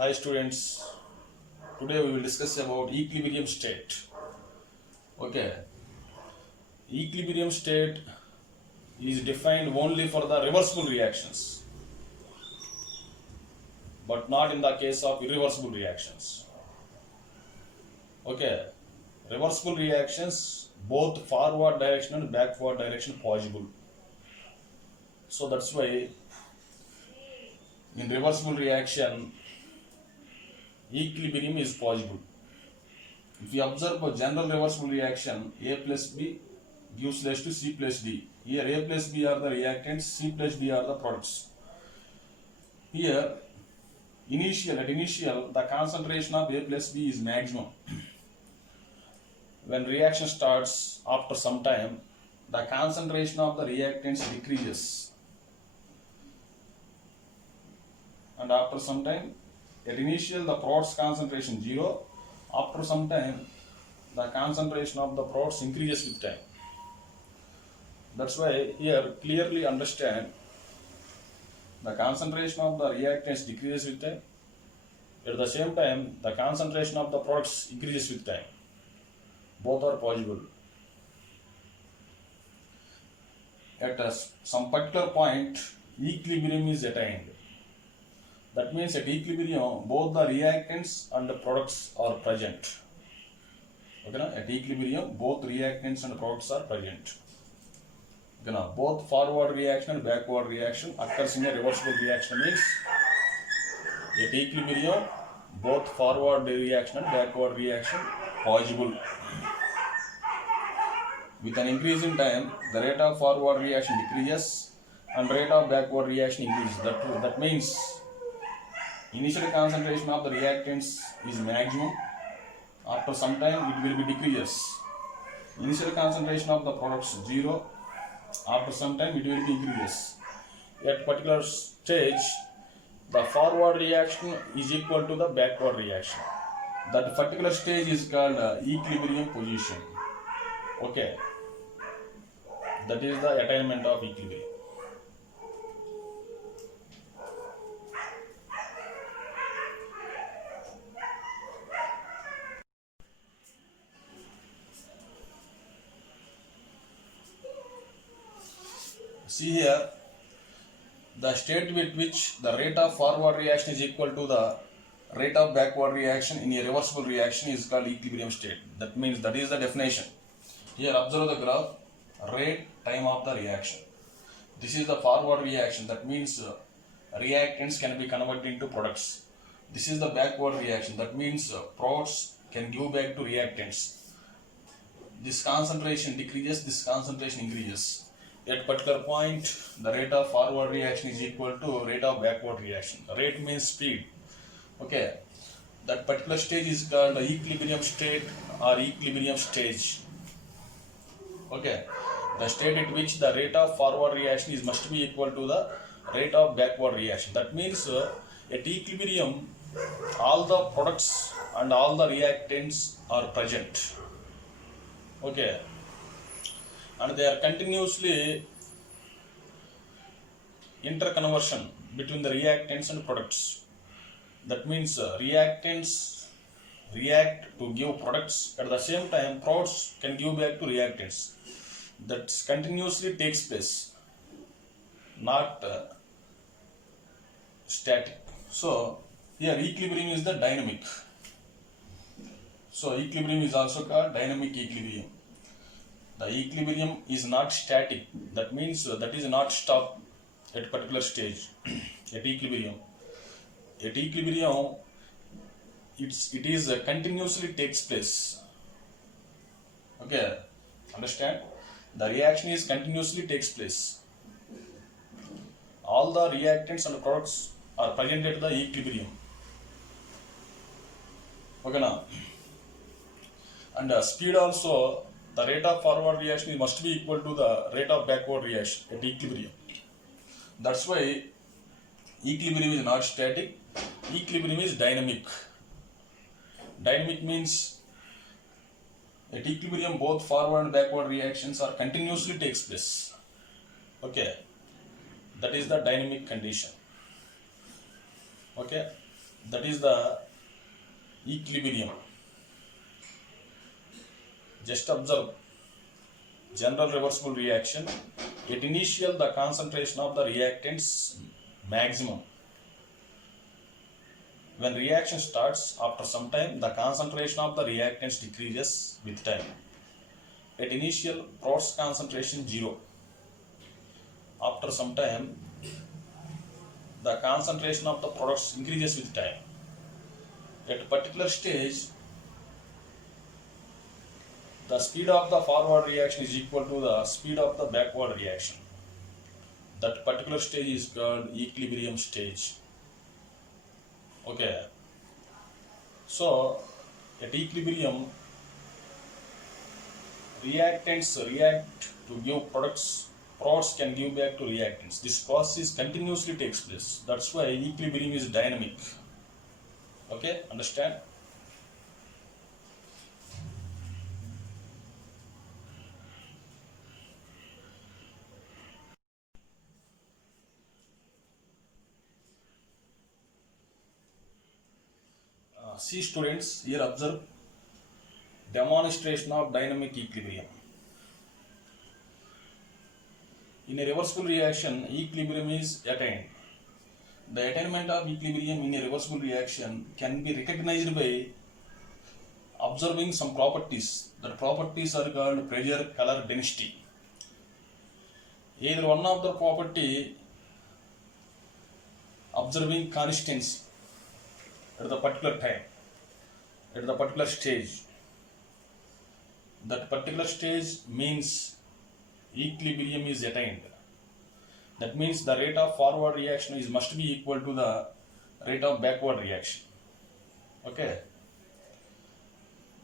Hi students, today we will discuss about equilibrium state. Okay, equilibrium state is defined only for the reversible reactions, but not in the case of irreversible reactions. Okay, reversible reactions, both forward direction and backward direction possible. So that's why in reversible reaction, equilibrium is possible. If we observe a general reversible reaction, A plus B gives rise to C plus D. Here A plus B are the reactants, C plus D are the products. Here at initial the concentration of A plus B is maximum. When reaction starts, after some time the concentration of the reactants decreases, and after some time at initial the products concentration 0, after some time the concentration of the products increases with time. That's why here clearly understand the concentration of the reactants decreases with time. At the same time, the concentration of the products increases with time. Both are possible. At some particular point, equilibrium is attained. That means at equilibrium, both the reactants and the products are present. Okay, at equilibrium, both reactants and products are present. Both forward reaction and backward reaction occurs in a reversible reaction. Means at equilibrium both forward reaction and backward reaction possible. With an increase in time, the rate of forward reaction decreases and rate of backward reaction increases. That means initial concentration of the reactants is maximum. After some time it will be decreases. Initial concentration of the products 0. After some time it will be increases. At particular stage, the forward reaction is equal to the backward reaction. That particular stage is called equilibrium position. Okay, that is the attainment of equilibrium. See here, the state with which the rate of forward reaction is equal to the rate of backward reaction in a reversible reaction is called equilibrium state. That means that is the definition. Here observe the graph, rate, time of the reaction. This is the forward reaction. That means reactants can be converted into products. This is the backward reaction. That means products can give back to reactants. This concentration decreases, this concentration increases. At particular point, the rate of forward reaction is equal to rate of backward reaction. Rate means speed. Okay, that particular stage is called equilibrium state or equilibrium stage. Okay, the state at which the rate of forward reaction must be equal to the rate of backward reaction. That means at equilibrium, all the products and all the reactants are present. Okay, and they are continuously interconversion between the reactants and products. That means reactants react to give products, at the same time products can give back to reactants. That continuously takes place, not static. So here equilibrium is the dynamic. So equilibrium is also called dynamic equilibrium. The equilibrium is not static. That means that is not stop at particular stage. At equilibrium, it is continuously takes place. Okay, understand? The reaction is continuously takes place. All the reactants and products are present at the equilibrium. Okay, now, and speed also. The rate of forward reaction must be equal to the rate of backward reaction at equilibrium. That's why equilibrium is not static, equilibrium is dynamic. Dynamic means at equilibrium both forward and backward reactions are continuously takes place. Okay, that is the dynamic condition. Okay, that is the equilibrium. Just observe general reversible reaction. At initial, the concentration of the reactants maximum. When reaction starts, after some time, the concentration of the reactants decreases with time. At initial, products concentration 0. After some time, the concentration of the products increases with time. At a particular stage, the speed of the forward reaction is equal to the speed of the backward reaction. That particular stage is called equilibrium stage. Okay. So, at equilibrium, reactants react to give products can give back to reactants. This process continuously takes place. That's why equilibrium is dynamic. Okay, understand? See students, here observe demonstration of dynamic equilibrium. In a reversible reaction, equilibrium is attained. The attainment of equilibrium in a reversible reaction can be recognized by observing some properties. The properties are called pressure, color, density. Either one of the property observing constancy at the particular time, at the particular stage. That particular stage means equilibrium is attained. That means the rate of forward reaction must be equal to the rate of backward reaction. Okay.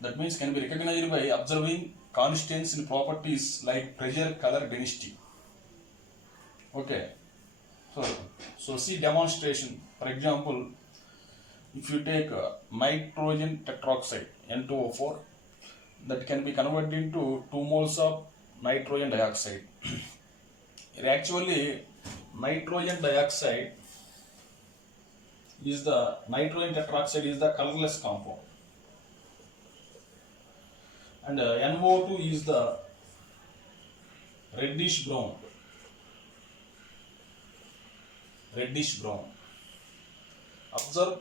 That means can be recognized by observing constants in properties like pressure, color, density. Okay. So see demonstration. For example, if you take nitrogen tetroxide N2O4, that can be converted into 2 moles of nitrogen dioxide. Actually, nitrogen dioxide is the nitrogen tetroxide is the colorless compound, and NO2 is the reddish brown. Observe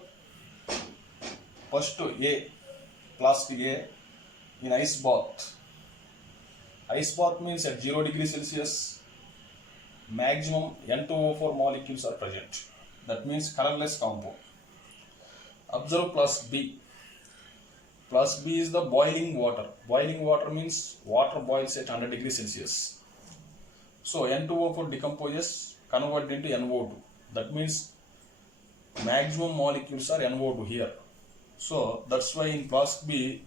first A, plastic A in ice bath. Ice bath means at 0 degrees Celsius, maximum N2O4 molecules are present. That means colorless compound. Observe plus B. Plus B is the boiling water. Boiling water means water boils at 100 degrees Celsius. So N2O4 decomposes, converted into NO2. That means maximum molecules are NO2 here. So that's why in flask B,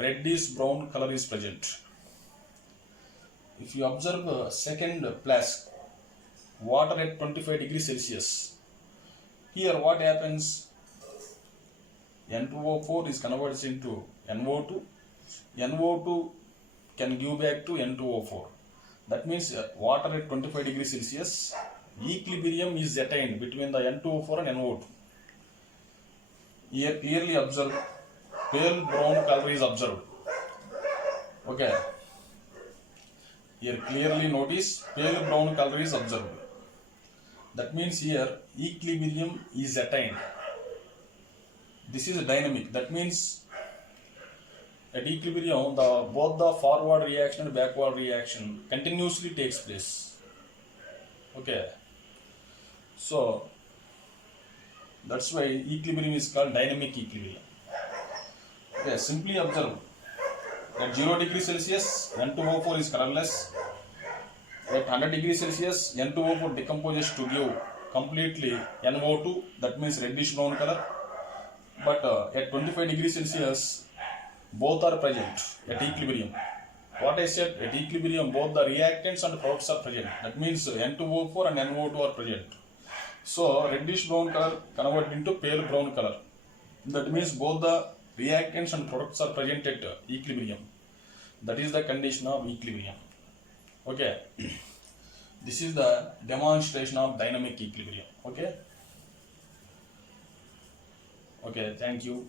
reddish brown color is present. If you observe second flask, water at 25 degrees Celsius, here what happens? N2O4 is converted into NO2. NO2 can give back to N2O4. That means water at 25 degrees Celsius, equilibrium is attained between the N2O4 and NO2. Here clearly observe, pale brown color is observed. Okay. Here clearly notice, pale brown color is observed. That means here equilibrium is attained. This is dynamic. That means at equilibrium, both the forward reaction and backward reaction continuously takes place. Okay. So that's why equilibrium is called dynamic equilibrium. Okay, simply observe. At 0 degrees Celsius, N2O4 is colorless. At 100 degrees Celsius, N2O4 decomposes to give completely NO2, that means reddish brown color. But at 25 degrees Celsius, both are present at equilibrium. What I said, at equilibrium, both the reactants and products are present. That means N2O4 and NO2 are present. So reddish brown color converted into pale brown color. That means both the reactants and products are present at equilibrium. That is the condition of equilibrium. Okay. This is the demonstration of dynamic equilibrium. Okay. Okay, thank you.